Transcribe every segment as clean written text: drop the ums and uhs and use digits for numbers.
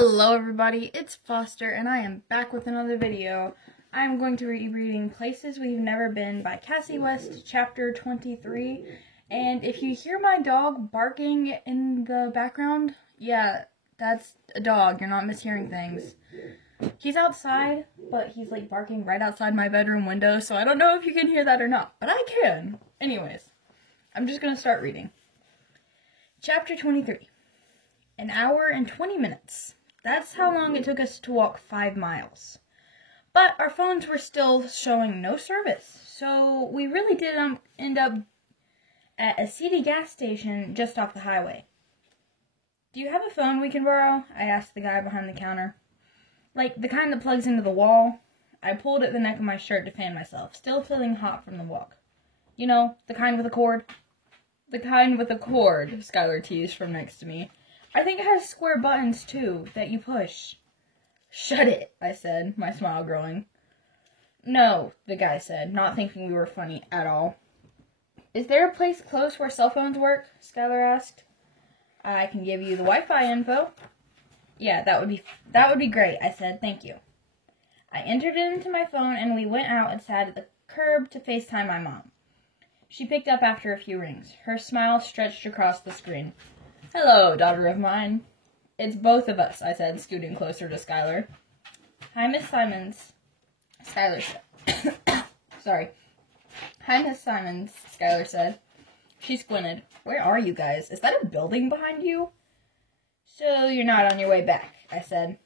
Hello everybody, it's Foster and I am back with another video. I am going to be reading Places We've Never Been by Cassie West, chapter 23. And if you hear my dog barking in the background, yeah, that's a dog, you're not mishearing things. He's outside, but he's like barking right outside my bedroom window, so I don't know if you can hear that or not, but I can. Anyways, I'm just going to start reading. Chapter 23. An hour and 20 minutes. That's how long it took us to walk 5 miles. But our phones were still showing no service, so we really did end up at a seedy gas station just off the highway. Do you have a phone we can borrow? I asked the guy behind the counter. Like the kind that plugs into the wall? I pulled at the neck of my shirt to fan myself, still feeling hot from the walk. You know, the kind with a cord? The kind with a cord, Skylar teased from next to me. I think it has square buttons, too, that you push. Shut it, I said, my smile growing. No, the guy said, not thinking we were funny at all. Is there a place close where cell phones work? Skylar asked. I can give you the Wi-Fi info. Yeah, that would be great, I said, thank you. I entered it into my phone and we went out and sat at the curb to FaceTime my mom. She picked up after a few rings. Her smile stretched across the screen. Hello, daughter of mine. It's both of us, I said, scooting closer to Skylar. Hi, Miss Simons, Skylar said. Sorry. Hi, Miss Simons, Skylar said. She squinted. Where are you guys? Is that a building behind you? So you're not on your way back, I said.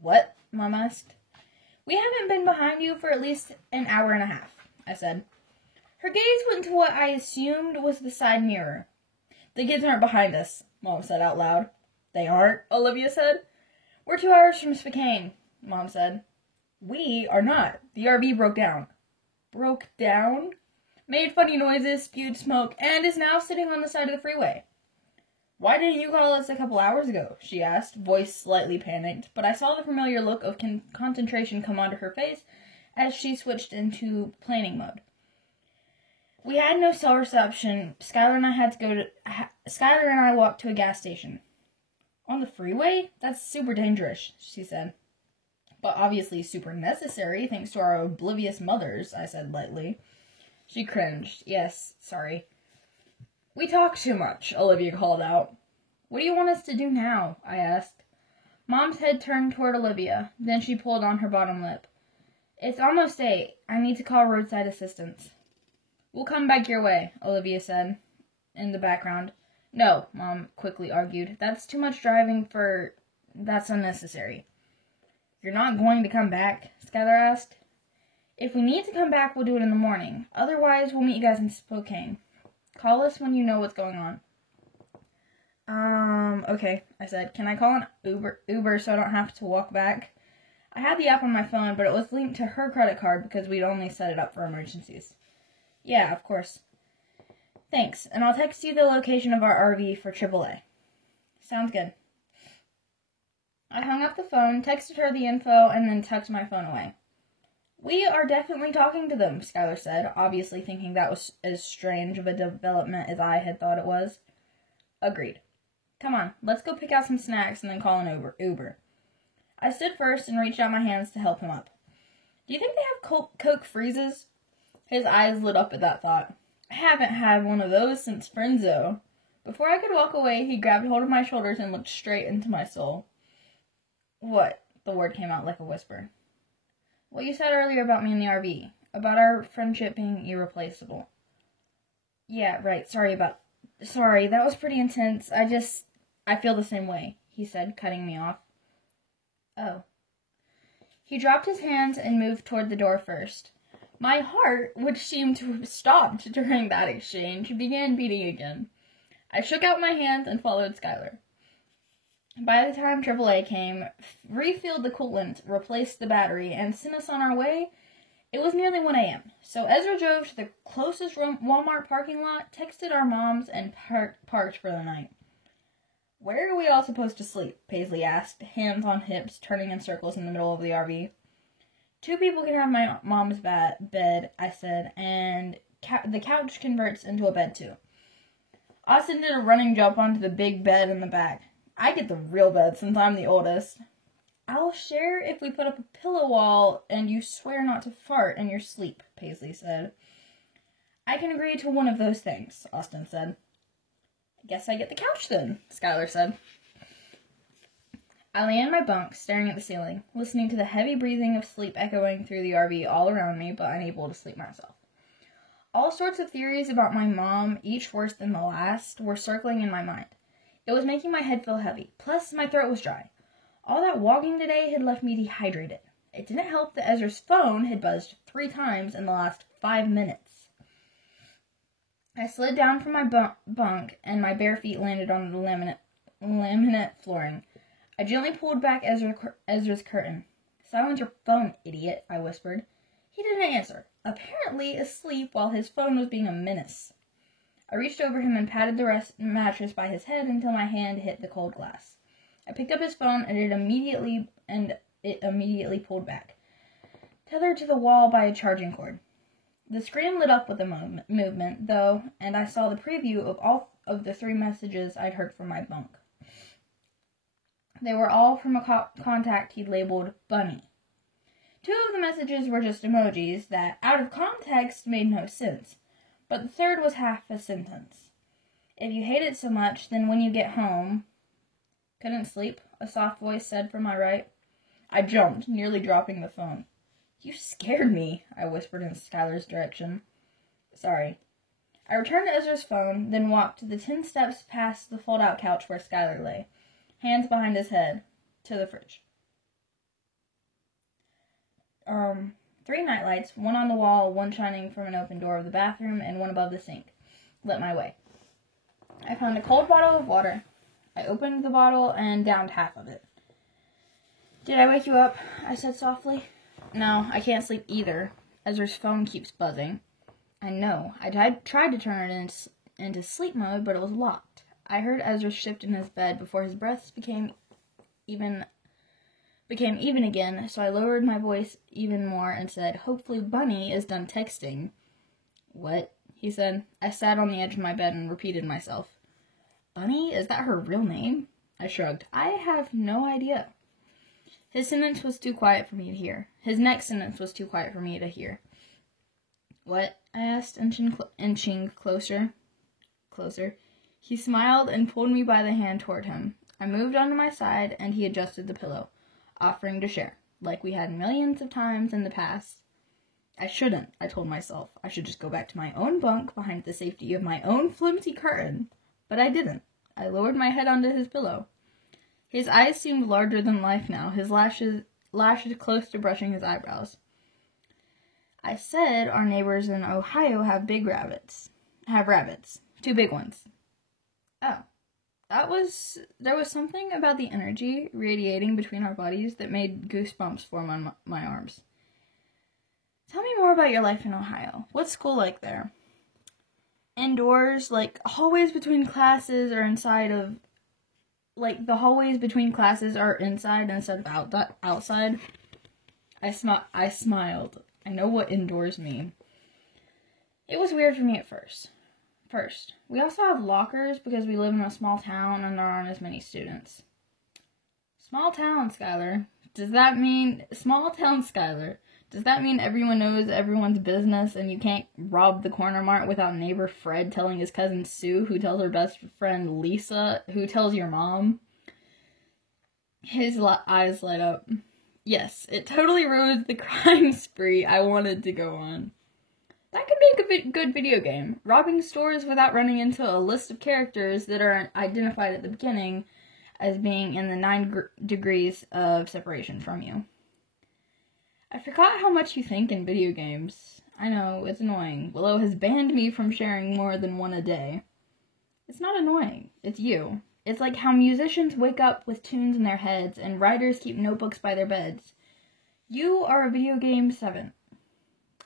What? Mom asked. We haven't been behind you for at least an hour and a half, I said. Her gaze went to what I assumed was the side mirror. The kids aren't behind us, Mom said out loud. They aren't, Olivia said. We're 2 hours from Spokane, Mom said. We are not. The RV broke down. Broke down? Made funny noises, spewed smoke, and is now sitting on the side of the freeway. Why didn't you call us a couple hours ago? She asked, voice slightly panicked, but I saw the familiar look of concentration come onto her face as she switched into planning mode. We had no cell reception. Skylar and I walked to a gas station. On the freeway? That's super dangerous, she said. But obviously super necessary, thanks to our oblivious mothers, I said lightly. She cringed. Yes, sorry. We talk too much, Olivia called out. What do you want us to do now? I asked. Mom's head turned toward Olivia. Then she pulled on her bottom lip. It's almost 8. I need to call roadside assistance. We'll come back your way, Olivia said in the background. No, Mom quickly argued. That's too much driving that's unnecessary. You're not going to come back? Skylar asked. If we need to come back, we'll do it in the morning. Otherwise, we'll meet you guys in Spokane. Call us when you know what's going on. Okay, I said. Can I call an Uber so I don't have to walk back? I had the app on my phone, but it was linked to her credit card because we'd only set it up for emergencies. Yeah, of course. Thanks, and I'll text you the location of our RV for AAA. Sounds good. I hung up the phone, texted her the info, and then tucked my phone away. We are definitely talking to them, Skylar said, obviously thinking that was as strange of a development as I had thought it was. Agreed. Come on, let's go pick out some snacks and then call an Uber. I stood first and reached out my hands to help him up. Do you think they have Coke freezes? His eyes lit up at that thought. I haven't had one of those since Frenzo. Before I could walk away, he grabbed hold of my shoulders and looked straight into my soul. What? The word came out like a whisper. What you said earlier about me in the RV. About our friendship being irreplaceable. Yeah, right. Sorry, that was pretty intense. I feel the same way, he said, cutting me off. Oh. He dropped his hands and moved toward the door first. My heart, which seemed to have stopped during that exchange, began beating again. I shook out my hands and followed Skylar. By the time AAA came, refilled the coolant, replaced the battery, and sent us on our way, it was nearly 1 a.m. So Ezra drove to the closest Walmart parking lot, texted our moms, and parked for the night. Where are we all supposed to sleep? Paisley asked, hands on hips, turning in circles in the middle of the RV. 2 people can have my mom's bed, I said, and the couch converts into a bed too. Austin did a running jump onto the big bed in the back. I get the real bed since I'm the oldest. I'll share if we put up a pillow wall and you swear not to fart in your sleep, Paisley said. I can agree to one of those things, Austin said. I guess I get the couch then, Skylar said. I lay in my bunk, staring at the ceiling, listening to the heavy breathing of sleep echoing through the RV all around me, but unable to sleep myself. All sorts of theories about my mom, each worse than the last, were circling in my mind. It was making my head feel heavy, plus my throat was dry. All that walking today had left me dehydrated. It didn't help that Ezra's phone had buzzed 3 times in the last 5 minutes. I slid down from my bunk, and my bare feet landed on the laminate flooring. I gently pulled back Ezra's curtain. Silence your phone, idiot, I whispered. He didn't answer, apparently asleep while his phone was being a menace. I reached over him and patted the mattress by his head until my hand hit the cold glass. I picked up his phone and it immediately pulled back, tethered to the wall by a charging cord. The screen lit up with the movement, though, and I saw the preview of all of the 3 messages I'd heard from my bunk. They were all from a contact he'd labeled Bunny. 2 of the messages were just emojis that, out of context, made no sense, but the third was half a sentence. If you hate it so much, then when you get home... Couldn't sleep, a soft voice said from my right. I jumped, nearly dropping the phone. You scared me, I whispered in Skylar's direction. Sorry. I returned to Ezra's phone, then walked the 10 steps past the fold-out couch where Skylar lay, hands behind his head, to the fridge. 3 nightlights, one on the wall, one shining from an open door of the bathroom, and one above the sink, lit my way. I found a cold bottle of water. I opened the bottle and downed half of it. Did I wake you up? I said softly. No, I can't sleep either. Ezra's phone keeps buzzing. I know. I tried to turn it into sleep mode, but it was locked. I heard Ezra shift in his bed before his breaths became even again, so I lowered my voice even more and said, hopefully Bunny is done texting. What? He said. I sat on the edge of my bed and repeated myself. Bunny? Is that her real name? I shrugged. I have no idea. His sentence was too quiet for me to hear. His next sentence was too quiet for me to hear. What? I asked, inching closer. He smiled and pulled me by the hand toward him. I moved onto my side, and he adjusted the pillow, offering to share, like we had millions of times in the past. I shouldn't, I told myself. I should just go back to my own bunk behind the safety of my own flimsy curtain. But I didn't. I lowered my head onto his pillow. His eyes seemed larger than life now, his lashes close to brushing his eyebrows. I said our neighbors in Ohio have rabbits. 2 big ones. Oh. There was something about the energy radiating between our bodies that made goosebumps form on my arms. Tell me more about your life in Ohio. What's school like there? Indoors, like hallways between classes are inside of, like the hallways between classes are inside instead of outside. I smiled. I know what indoors mean. It was weird for me at first. We also have lockers because we live in a small town and there aren't as many students. Small town, Skylar. Does that mean everyone knows everyone's business and you can't rob the corner mart without neighbor Fred telling his cousin Sue, who tells her best friend Lisa, who tells your mom? His eyes light up. Yes, it totally ruins the crime spree I wanted to go on. That could make a good video game. Robbing stores without running into a list of characters that are identified at the beginning as being in the 9 degrees of separation from you. I forgot how much you think in video games. I know, it's annoying. Willow has banned me from sharing more than 1 a day. It's not annoying. It's you. It's like how musicians wake up with tunes in their heads and writers keep notebooks by their beds. You are a video game 7.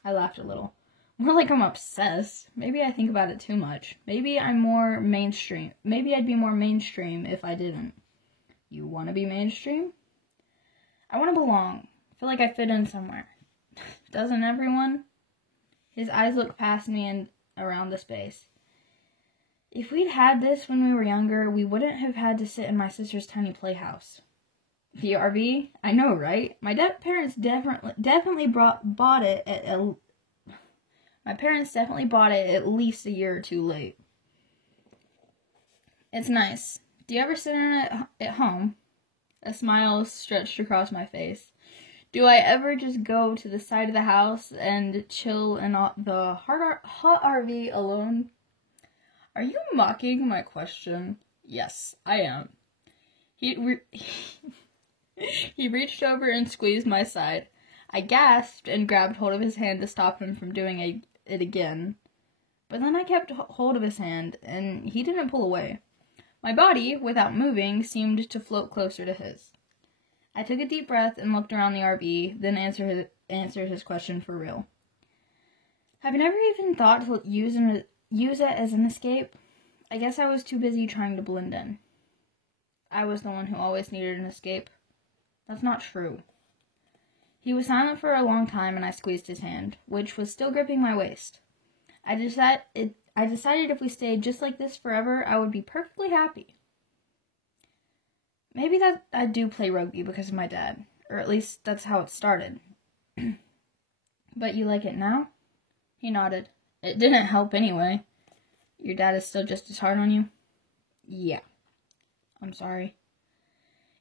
I laughed a little. More like I'm obsessed. Maybe I think about it too much. Maybe I'm more mainstream. Maybe I'd be more mainstream if I didn't. You want to be mainstream? I want to belong. Feel like I fit in somewhere. Doesn't everyone? His eyes looked past me and around the space. If we'd had this when we were younger, we wouldn't have had to sit in my sister's tiny playhouse. The RV? I know, right? My parents definitely bought it at least a year or two late. It's nice. Do you ever sit in it at home? A smile stretched across my face. Do I ever just go to the side of the house and chill in the hot RV alone? Are you mocking my question? Yes, I am. He reached over and squeezed my side. I gasped and grabbed hold of his hand to stop him from doing it again. But then I kept hold of his hand, and he didn't pull away. My body, without moving, seemed to float closer to his. I took a deep breath and looked around the RV, then answered his question for real. Have you never even thought to use it as an escape? I guess I was too busy trying to blend in. I was the one who always needed an escape. That's not true. He was silent for a long time, and I squeezed his hand, which was still gripping my waist. I decided if we stayed just like this forever, I would be perfectly happy. Maybe that I do play rugby because of my dad, or at least that's how it started. But you like it now? He nodded. It didn't help anyway. Your dad is still just as hard on you? Yeah. I'm sorry.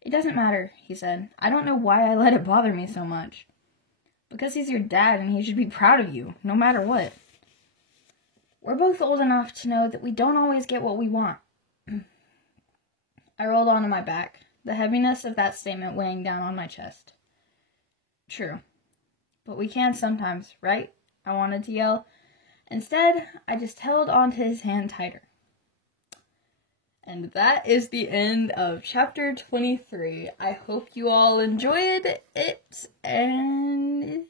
It doesn't matter, he said. I don't know why I let it bother me so much. Because he's your dad and he should be proud of you, no matter what. We're both old enough to know that we don't always get what we want. I rolled onto my back, the heaviness of that statement weighing down on my chest. True. But we can sometimes, right? I wanted to yell. Instead, I just held onto his hand tighter. And that is the end of chapter 23. I hope you all enjoyed it, and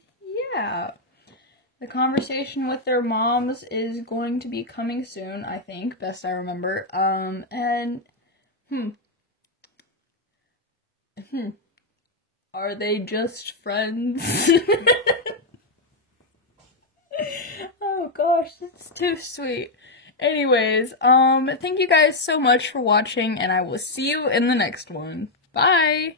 yeah. The conversation with their moms is going to be coming soon, I think, best I remember. Are they just friends? Oh gosh, that's too sweet. Anyways, thank you guys so much for watching, and I will see you in the next one. Bye!